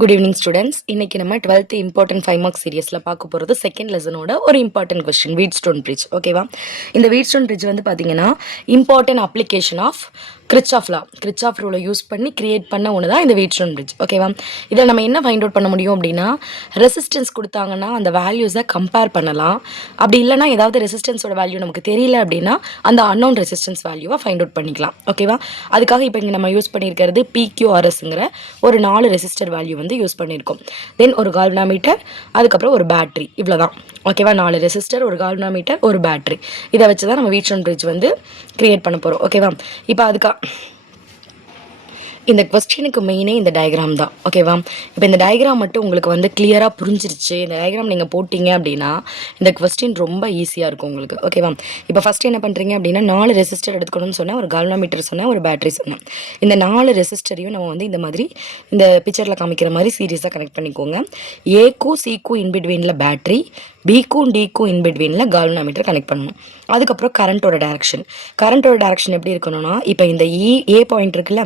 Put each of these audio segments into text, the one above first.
Good evening students. இன்னைக்கு நம்ம 12th important 5 mark சீரியஸில் பார்க்க போகிறது செகண்ட் லெசனோட ஒரு இம்பார்ட்டன்ட் கொஸ்டின், வீட்ஸ்டோன் பிரிட்ஜ். ஓகேவா? இந்த வீட்ஸ்டோன் பிரிட்ஜ் வந்து பார்த்தீங்கன்னா important application of Kirchhoff law, Kirchhoff ரூலை யூஸ் பண்ணி கிரியேட் பண்ண ஒன்று தான் இந்த வீட்ஸ்டோன் பிரிட்ஜ். ஓகேவா? இதில் நம்ம என்ன ஃபைண்ட் அவுட் பண்ண முடியும் அப்படின்னா, ரெசிஸ்டன்ஸ் கொடுத்தாங்கன்னா அந்த வேல்யூஸை கம்பேர் பண்ணலாம். அப்படி இல்லைனா ஏதாவது ரெசிஸ்டன்ஸோட வேல்யூ நமக்கு தெரியல அப்படின்னா அந்த அன்னோன் ரெசிஸ்டன்ஸ் வேல்யூவை ஃபைண்ட் அவுட் பண்ணிக்கலாம். ஓகேவா? அதுக்காக இப்போ இங்கே நம்ம யூஸ் பண்ணியிருக்கிறது PQRSங்கிற ஒரு 4 ரெசிஸ்டர் வேல்யூ வந்து யூஸ் பண்ணியிருக்கோம். தென் ஒரு கால்வனாமீட்டர், அதுக்கப்புறம் ஒரு பேட்ரி, இவ்வளோ தான். ஓகேவா? 4 ரெசிஸ்டர், ஒரு கால்வனாமீட்டர், ஒரு பேட்ரி, இதை வச்சு தான் நம்ம வீட்ஸ்டோன் பிரிட்ஜ் வந்து கிரியேட் பண்ண போகிறோம். ஓகேவா? இப்போ இந்த கொஸ்டினுக்கு மெயினே இந்த டயக்ராம் தான். ஓகேவா? இப்போ இந்த டயக்ராம் மட்டும் உங்களுக்கு வந்து கிளியராக புரிஞ்சிருச்சு, இந்த டயக்ராம் நீங்கள் போட்டிங்க அப்படின்னா இந்த கொஸ்டின் ரொம்ப ஈஸியாக இருக்கும் உங்களுக்கு. ஓகேவா? இப்போ ஃபஸ்ட்டு என்ன பண்ணுறீங்க அப்படின்னா, 4 ரெசிஸ்டர் எடுத்துக்கணும்னு சொன்னேன், ஒரு கால்வனாமீட்டர் சொன்னேன், ஒரு பேட்டரி சொன்னேன். இந்த 4 ரெசிஸ்டரையும் நம்ம வந்து இந்த மாதிரி இந்த பிக்சரில் காமிக்கிற மாதிரி சீரியஸாக கனெக்ட் பண்ணிக்கோங்க. ஏக்கும் சிக்கும் இன்பிட்வீனில் பேட்டரி, பிக்கும் டிக்கும் இன்பிட்வீனில் கால்வனாமீட்டர் கனெக்ட் பண்ணணும். அதுக்கப்புறம் கரண்ட்டோட டேரக்ஷன் எப்படி இருக்கணும்னா, இப்போ இந்த ஏ பாயிண்ட் இருக்குல்ல,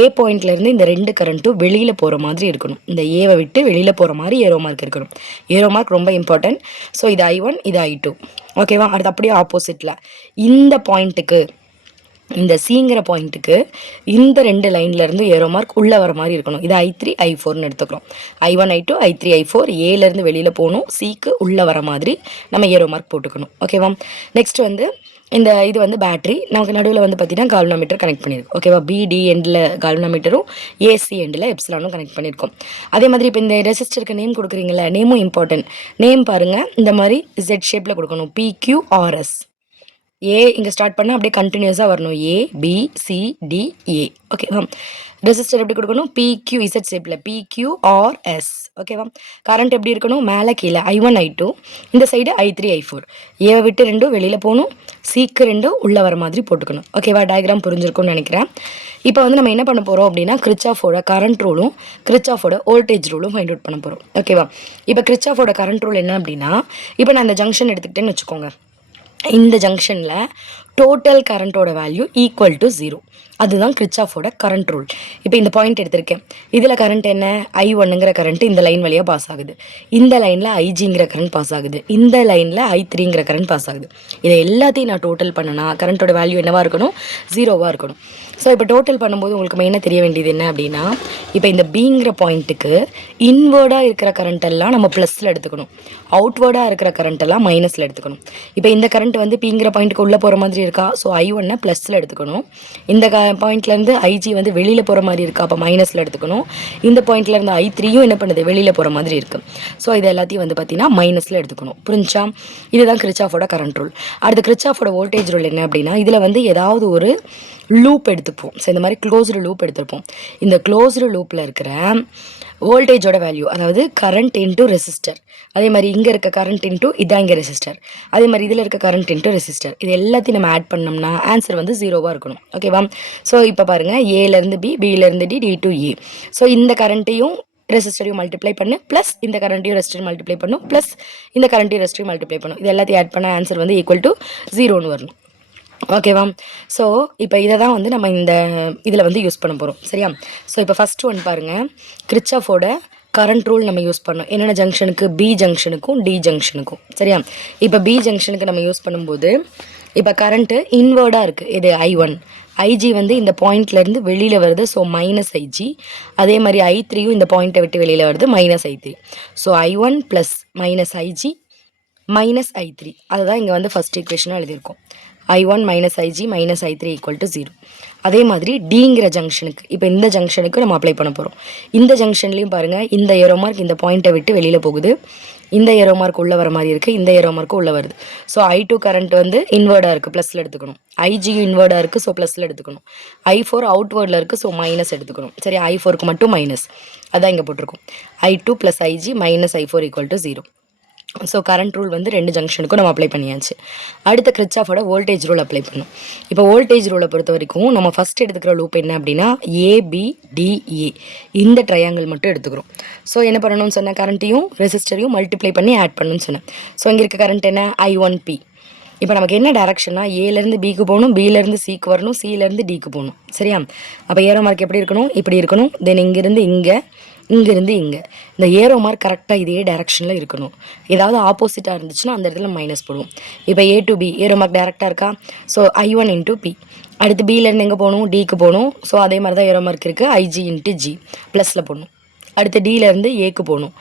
ஏ பாயிண்ட்லேருந்து இந்த 2 கரண்ட்டும் வெளியில் போகிற மாதிரி இருக்கணும். இந்த ஏவை விட்டு வெளியில் போகிற மாதிரி ஏரோ மார்க் இருக்கணும். ஏரோ மார்க் ரொம்ப இம்பார்ட்டன்ட். ஸோ இது I1, இது I2. ஓகேவா? அடுத்து அப்படியே ஆப்போசிட்டில் இந்த பாயிண்ட்டுக்கு, இந்த சிங்கிற பாயிண்ட்டுக்கு இந்த 2 லைன்லேருந்து ஏரோ மார்க் உள்ளே வர மாதிரி இருக்கணும். இது I3, I4ன்னு எடுத்துக்கிறோம். I1, I2, I3, I4 ஏலேருந்து வெளியில் போகணும், சிக்கு உள்ளே வர மாதிரி நம்ம ஏரோ மார்க் போட்டுக்கணும். ஓகேவா? நெக்ஸ்ட் வந்து இது வந்து பேட்டரி, நமக்கு நடுவில் வந்து பார்த்தீங்கன்னா கால்வனாமீட்டர் கனெக்ட் பண்ணியிருக்கோம். ஓகேவா? BD எண்டில் கால்வனாமீட்டரும் AC எண்டில் எப்சிலானும் கனெக்ட் பண்ணியிருக்கோம். அதே மாதிரி இப்போ இந்த ரெசிஸ்டருக்கு நேம் கொடுக்குறீங்களா, நேமும் இம்பார்ட்டன்ட். நேம் பாருங்கள், இந்த மாதிரி Z ஷேப்பில் கொடுக்கணும், PQRS. ஏ இங்கே ஸ்டார்ட் பண்ணால் அப்படியே கண்டினியூஸாக வரணும், ABCDA. ஓகேவா? ரெசிஸ்டர் எப்படி கொடுக்கணும், PQZ ஷேப்பில், PQRS. ஓகேவா? கரண்ட் எப்படி இருக்கணும், மேலே கீழே, I1, I2, இந்த சைடு I3, I4. ஏவை விட்டு 2 வெளியில் போகணும், சிக்கு 2 உள்ளே வர மாதிரி போட்டுக்கணும். ஓகேவா? டயக்ராம் புரிஞ்சிருக்கும்னு நினைக்கிறேன். இப்போ வந்து நம்ம என்ன பண்ண போகிறோம் அப்படின்னா, கிரிச்சாஃபோட கரண்ட் ரூலும் கிரிச்சாஃபோட வோல்டேஜ் ரூலும் ஃபைண்ட் அவுட் பண்ண போகிறோம். ஓகேவா? இப்போ கிரிச்சாஃபோட கரண்ட் ரூல் என்ன அப்படின்னா, இப்போ நான் இந்த ஜங்ஷன் எடுத்துக்கிட்டேன்னு வச்சுக்கோங்க. இந்த ஜங்ஷனில் டோட்டல் கரண்ட்டோட வேல்யூ ஈக்குவல் டு 0. அதுதான் கிரிச்சாஃபோட கரண்ட் ரூல். இப்போ இந்த பாயிண்ட் எடுத்திருக்கேன், இதில் கரண்ட் என்ன, I1ங்கிற கரண்ட் இந்த லைன் வழியாக பாஸ் ஆகுது, இந்த லைனில் IGங்கிற கரண்ட் பாஸ் ஆகுது, இந்த லைனில் I3ங்கிற கரண்ட் பாஸ் ஆகுது. இதை எல்லாத்தையும் நான் டோட்டல் பண்ணனா கரண்ட்டோட வேல்யூ என்னவாக இருக்கணும், 0வாக இருக்கணும். ஸோ இப்போ டோட்டல் பண்ணும்போது உங்களுக்கு மெயினாக தெரிய வேண்டியது என்ன அப்படின்னா, இப்போ இந்த Bங்கிற பாயிண்ட்டுக்கு இன்வேர்டாக இருக்கிற கரண்ட்டெல்லாம் நம்ம ப்ளஸில் எடுத்துக்கணும், அவுட்வேர்டாக இருக்கிற கரண்ட்டெல்லாம் மைனஸில் எடுத்துக்கணும். இப்போ இந்த கரண்ட் வந்து Pங்கிற பாயிண்ட்டுக்கு உள்ளே போகிற மாதிரி இருக்கா, ஸோ I1 ப்ளஸில் எடுத்துக்கணும். இந்த பாயிண்ட்லேருந்து IG வந்து வெளியில் போகிற மாதிரி இருக்கா, அப்போ மைனஸில் எடுத்துக்கணும். இந்த பாயிண்ட்லேருந்து I3யும் என்ன பண்ணுது, வெளியில் போகிற மாதிரி இருக்குது. ஸோ இது எல்லாத்தையும் வந்து பார்த்தீங்கன்னா மைனஸில் எடுத்துக்கணும். புரிஞ்சா? இதுதான் கிரிச்சாஃபோட கரண்ட் ரூல். அடுத்து கிரிச்சாஃபோட வோல்டேஜ் ரூல் என்ன அப்படின்னா, இதில் வந்து ஏதாவது ஒரு லூப் எடுத்துப்போம். ஸோ இந்த மாதிரி க்ளோஸ்டு லூப் எடுத்துருப்போம். இந்த க்ளோஸ்டு லூப்பில் இருக்கிற வோல்டேஜோட வேல்யூ, அதாவது கரண்ட் இன்ட்டு ரெசிஸ்டர், அதே மாதிரி இங்கே இருக்க கரண்ட் இன்ட்டு இதான் இங்கே ரெசிஸ்டர், அதே மாதிரி இதில் இருக்க கரண்ட் இன்ட்டு ரெசிஸ்டர், இது எல்லாத்தையும் நம்ம ஆட் பண்ணோம்னா ஆன்சர் வந்து 0வாக இருக்கணும். ஓகேவா? ஸோ இப்போ பாருங்கள், ஏலேருந்து B, Bலேருந்து D, D to A. So இந்த கரண்ட்டையும் ரெசிஸ்டரையும் மல்டிப்ளை பண்ணு, ப்ளஸ் இந்த கரண்ட்டையும் ரெசிஸ்டர் மல்டிப்ளை பண்ணும், ப்ளஸ் இந்த கரண்ட்டையும் ரெசிஸ்டரையும் மல்டிப்ளை பண்ணும். இது எல்லாத்தையும் ஆட் பண்ண ஆன்சர் வந்து ஈக்குவல் டு 0ன்னு வரணும். ஓகேவா? ஸோ இப்போ இதை தான் வந்து நம்ம இந்த இதில் வந்து யூஸ் பண்ண போகிறோம். சரியா? ஸோ இப்போ ஃபஸ்ட்டு ஒன் பாருங்கள், கிரிச்சாஃபோட கரண்ட் ரூல் நம்ம யூஸ் பண்ணோம். என்னென்ன ஜங்ஷனுக்கு, B ஜங்ஷனுக்கும் D ஜங்ஷனுக்கும். சரியா? இப்போ B ஜங்ஷனுக்கு நம்ம யூஸ் பண்ணும்போது இப்போ கரண்ட்டு இன்வேர்டாக இருக்குது, இது I1. IG வந்து இந்த பாயிண்ட்லேருந்து வெளியில் வருது, ஸோ மைனஸ் IG. அதே மாதிரி I3யும் இந்த பாயிண்ட்டை விட்டு வெளியில் வருது, minus I3. So I1 plus minus IG minus I3. அதுதான் இங்கே வந்து ஃபஸ்ட் ஈக்குவேஷனாக எழுதியிருக்கோம். I1 minus IG minus I3 equal to 0. அதே மாதிரி Dங்கிற ஜங்ஷனுக்கு, இப்போ இந்த ஜங்ஷனுக்கு நம்ம அப்ளை பண்ண போகிறோம். இந்த ஜங்ஷன்லேயும் பாருங்கள், இந்த ஏரோ மார்க் இந்த பாயிண்ட்டை விட்டு வெளியில் போகுது, இந்த ஏரோ மார்க் உள்ளே வர மாதிரி இருக்குது, இந்த ஏரோ மார்க்கு உள்ளே வருது. ஸோ I2 கரண்ட் வந்து இன்வேர்டாக இருக்குது, ப்ளஸில் எடுத்துக்கணும். IGயும் இன்வேர்டாக இருக்குது, ஸோ ப்ளஸில் எடுத்துக்கணும். I4 அவுட்வேர்டில் இருக்குது, ஸோ மைனஸ் எடுத்துக்கணும். சரி, I4க்கு மட்டும் மைனஸ், அதான் இங்கே போட்டிருக்கோம். I2 plus IG minus I4 equal to 0. So current rule வந்து 2 ஜங்ஷனுக்கும் நம்ம அப்ளை பண்ணியாச்சு. அடுத்த கிரிச்சாஃபோட வோல்டேஜ் ரூல் அப்ளை பண்ணணும். இப்போ வோல்டேஜ் ரூலை பொறுத்த வரைக்கும் நம்ம ஃபஸ்ட் எடுத்துக்கிற லூப் என்ன அப்படின்னா, ABDA, இந்த ட்ரையாங்கிள் மட்டும் எடுத்துக்கிறோம். ஸோ என்ன பண்ணணும்னு சொன்னால், கரண்ட்டையும் ரெசிஸ்டரையும் மல்டிப்ளை பண்ணி ஆட் பண்ணணும்னு சொன்னேன். ஸோ இங்கே இருக்க கரண்ட் என்ன, I1P. இப்போ நமக்கு என்ன டேரக்ஷன்னா, ஏலேருந்து பிக்கு போகணும், பிலேருந்து சிக்கு வரணும், சிலேருந்து டிக்கு போகணும். சரியா? அப்போ ஏரோ மார்க் எப்படி இருக்கணும், இப்படி இருக்கணும். தென் இங்கேருந்து இங்கே இங்கேருந்து இங்கே இந்த ஏரோ மார்க் கரெக்டாக இதே டைரக்ஷனில் இருக்கணும். ஏதாவது ஆப்போசிட்டாக இருந்துச்சுன்னா அந்த இடத்துல மைனஸ் போடுவோம். இப்போ A to B arrow mark டேரெக்டாக இருக்கா? So I1 into B. அடுத்து பியிலேருந்து எங்கே போகணும்? டிக்கு போகணும். ஸோ அதே மாதிரி தான் ஏரோ மார்க் இருக்குது. IG இன்ட்டு ஜி ப்ளஸில் போடணும். அடுத்து டியிலேருந்து ஏக்கு போகணும்.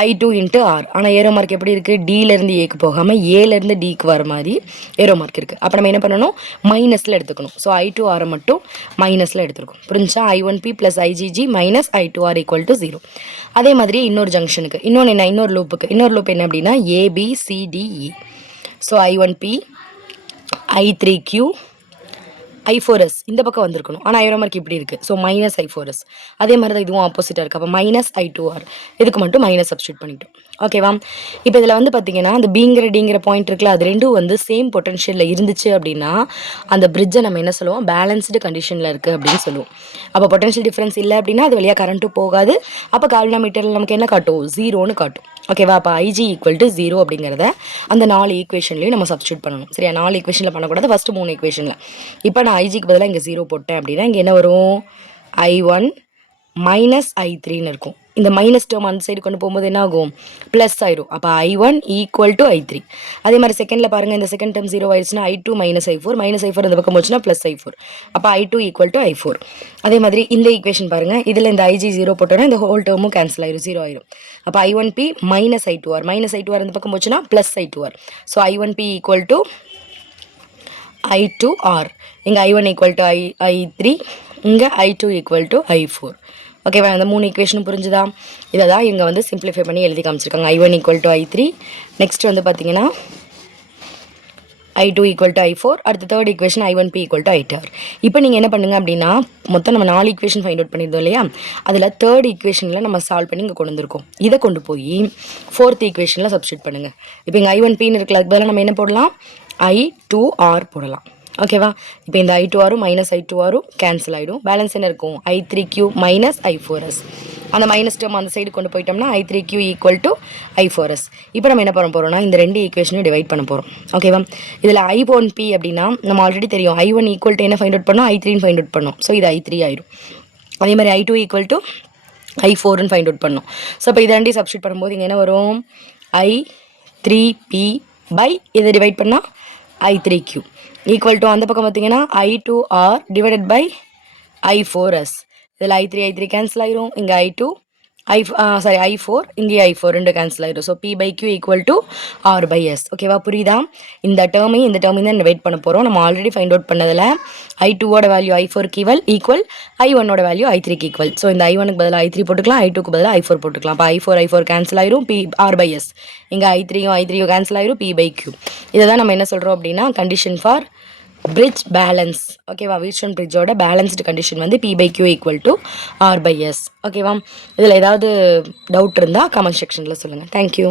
I2 into R. ஆனால் ஏரோ மார்க் எப்படி இருக்குது? டியிலேருந்து ஏக்கு போகாமல் ஏலேருந்து டிக்கு வர மாதிரி ஏரோ மார்க் இருக்குது. அப்போ நம்ம என்ன பண்ணணும்? மைனஸில் எடுத்துக்கணும். ஸோ I2 ஆரை மட்டும் மைனஸில் எடுத்துருக்கோம். புரிஞ்சா? I1P plus IGG minus I2R equal to 0. அதே மாதிரி இன்னொரு ஜங்ஷனுக்கு இன்னொன்று என்ன? இன்னொரு லூப் என்ன அப்படின்னா ABCDE. So I1P I3Q I4S இந்த பக்கம் வந்திருக்கணும். ஆனால் ஏரோ மார்க் இப்படி இருக்குது. So minus I4S. அதே மாதிரி தான் இதுவும் ஆப்போசிட்டாக இருக்குது. அப்போ மைனஸ் I2R. இதுக்கு மட்டும் மைனஸ் சப்ஸ்டியூட் பண்ணிட்டோம். ஓகேவா? இப்போ இதில் வந்து பார்த்தீங்கன்னா அந்த டிங்கிற பாயிண்ட் இருக்குல்ல, அது ரெண்டும் வந்து சேம் பொட்டன்ஷியலில் இருந்துச்சு அப்படின்னா அந்த பிரிட்ஜை நம்ம என்ன சொல்லுவோம்? பேலன்ஸ்டு கண்டிஷனில் இருக்குது அப்படின்னு சொல்லுவோம். அப்போ பொட்டன்ஷியல் டிஃப்ரென்ஸ் இல்லை அப்படின்னா அது வழியாக கரண்ட்டும் போகாது. அப்போ கால்வனாமீட்டரில் நமக்கு என்ன காட்டும்? 0ன்னு காட்டும். ஓகேவா? அப்போ IG ஈக்குவல் டு 0 அப்படிங்கிறத அந்த 4 ஈக்குவேஷன்லையும் நம்ம சப்ஸ்டியூட் பண்ணணும். சரியா? 4 ஈக்குவேஷனில் பண்ணக்கூடாது, ஃபஸ்ட்டு 3 ஈக்குவேஷனில். இப்போ நான் ஐஜிக்கு பதிலாக இங்கே 0 போட்டேன் அப்படின்னா இங்கே என்ன வரும்? I1 மைனஸ் I3ன்னு இருக்கும். இந்த மைனஸ் டேர்ம் அந்த சைடு கொண்டு போகும்போது என்ன ஆகும்? ப்ளஸ் ஆயிரும். அப்போ I1 ஈக்குவல் டு I3. அதே மாதிரி செகண்டில் பாருங்கள், இந்த செகண்ட் டேர்ம் 0 ஆயிடுச்சுன்னா I2 மைனஸ் I4 இந்த பக்கம் போச்சுன்னா ப்ளஸ் I4. அப்போ I2 ஈக்குவல் டு I4. அதே மாதிரி இந்த ஈக்குவேஷன் பாருங்கள், இதில் இந்த IG 0 போட்டோன்னா இந்த ஹோல் டேர்மும் கேன்சல் ஆயிரும், 0 ஆயிரும். அப்போ I1P மைனஸ் I2R இந்த பக்கம் போச்சுன்னா plus I2R. So I1P equal to I2R. இங்கே I1 ஈக்குவல் டு I3, இங்கே I2 ஈக்குவல் டு I4. ஓகேவா? அந்த 3 ஈக்குவேஷனும் புரிஞ்சுதா? இதை தான் இங்கே வந்து சிம்பிளிஃபை பண்ணி எழுதி காமிச்சிருக்காங்க. I1 equal to I3. Next வந்து பார்த்தீங்கன்னா I2 ஈக்குவல் டு I4. அடுத்த third equation I1P equal to I2R. இப்போ நீங்கள் என்ன பண்ணுங்க அப்படின்னா மொத்தம் நம்ம 4 ஈக்குவேஷன் ஃபைண்ட் அவுட் பண்ணியிருந்தோம் இல்லையா? அதில் தேர்ட் ஈக்குவேஷனில் நம்ம சால்வ் பண்ணி இங்கே கொண்டு வந்திருக்கோம். இதை கொண்டு போய் ஃபோர்த் ஈக்குவேஷனில் சப்ஸ்டியூட் பண்ணுங்கள். இப்போ இங்கே I1Pன்னு இருக்கல, அதுக்கு பதிலாக நம்ம என்ன போடலாம்? I2R போடலாம். ஓகேவா? இப்போ இந்த I2Rம் மைனஸ் I2Rம் கேன்சல் ஆகிடும். பேலன்ஸ் என்ன இருக்கும்? I3Q minus I4S. அந்த மைனஸ் டேர்ம் அந்த சைடு கொண்டு போயிட்டோம்னா I3Q ஈக்குவல் டு I4S. இப்போ நம்ம என்ன பண்ண போகிறோம்னா இந்த 2 ஈக்குவேஷனையும் டிவைட் பண்ண போகிறோம். ஓகேவா? இதில் I1P அப்படின்னா நம்ம ஆல்ரெடி தெரியும் I1 ஈக்குவல் டு என்ன ஃபைண்ட் அவுட் பண்ணோம்? I3ன்னு ஃபைண்ட் அவுட் பண்ணோம். ஸோ இது I3 ஆயிடும். அதே மாதிரி I2 ஈக்குவல் டு I4ன்னு ஃபைண்ட் அவுட் பண்ணோம். ஸோ இப்போ இதை 2 சப்ஸ்டியூட் பண்ணும்போது இங்கே என்ன வரும்? I3P பை இதை டிவைட் பண்ணால் I3Q ஈக்குவல் டு அந்த பக்கம் பார்த்தீங்கன்னா I2R டிவைடட் பை I4S. இதில் I3 கேன்சல் ஆயிரும். இங்கே I4 இங்கே I4 ரெண்டு கேன்சல் ஆயிரும். So P/Q equal to R/S. ஓகேவா? புரியுதா? இந்த டேர்மையும் தான் வெயிட் பண்ண போகிறோம். நம்ம ஆல்ரெடி ஃபைண்ட் அவுட் பண்ணதில் I2ஓட வேல்யூ I4க்கு ஈக்குவல் I1ஓட வேல்யூ I3க்கு ஈக்குவல். ஸோ இந்த I1க்கு பதிலாக I3 போட்டுக்கலாம், I2க்கு பதிலாக I4 போட்டுக்கலாம். அப்போ I4 கேன்சல் ஆயிரும், R/S. இங்கே I3யும் கேன்சல் ஆயிரும், P/Q. இதை தான் நம்ம என்ன சொல்கிறோம் அப்படின்னா கண்டிஷன் ஃபார் பிரிட்ஜ் பேலன்ஸ். ஓகேவா? வீட்ஸ்டோன் பிரிட்ஜோட பேலன்ஸ்டு கண்டிஷன் வந்து P/Q ஈக்குவல் டு R/S. ஓகேவா? இதில் ஏதாவது டவுட் இருந்தால் கமெண்ட் செக்ஷனில் சொல்லுங்கள். தேங்க்யூ.